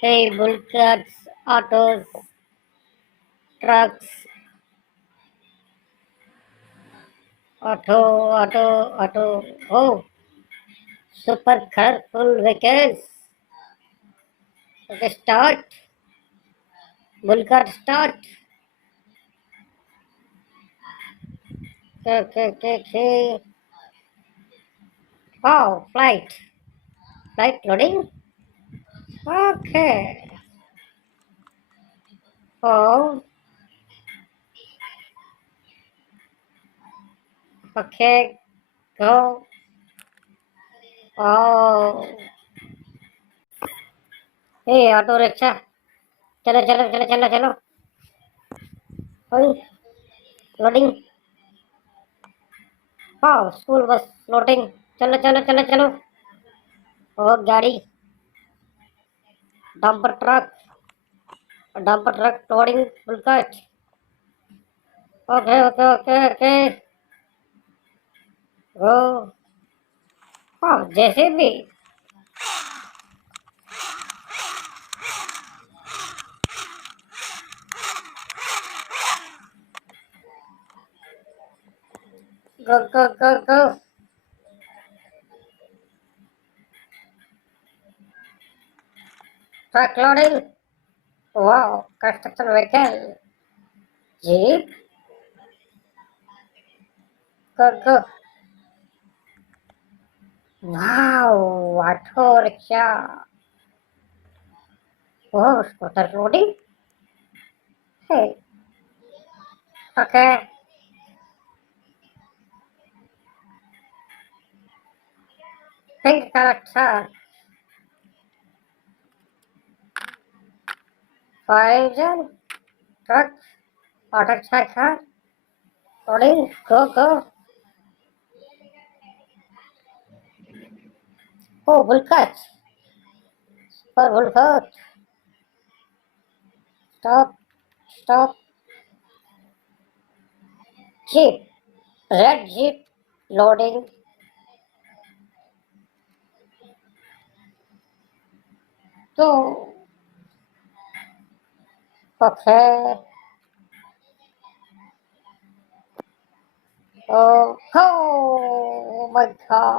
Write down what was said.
Hey, bulkheads, autos, trucks, auto. Oh, super colorful vehicles. Okay, start. Bulkhead, start. Okay. Wow, flight. Flight loading. Okay. Oh, okay. Go. Oh. Hey, auto rickshaw. चलो. Oh, loading. Wow, school bus loading. चलो. Oh, गाड़ी. Dumper truck loading bulkhead. Okay. Go. Oh, JCB. Go. Truck loading. Wow, construction vehicle. Jeep. Go. Wow, auto rickshaw. Oh, scooter loading. Hey, okay. Pink color truck. Fire engine. Truck. Auto car. Loading. Go. Oh, bulkhead. For bulkhead. Stop. Jeep. Red jeep. Loading. So, okay. Oh my God.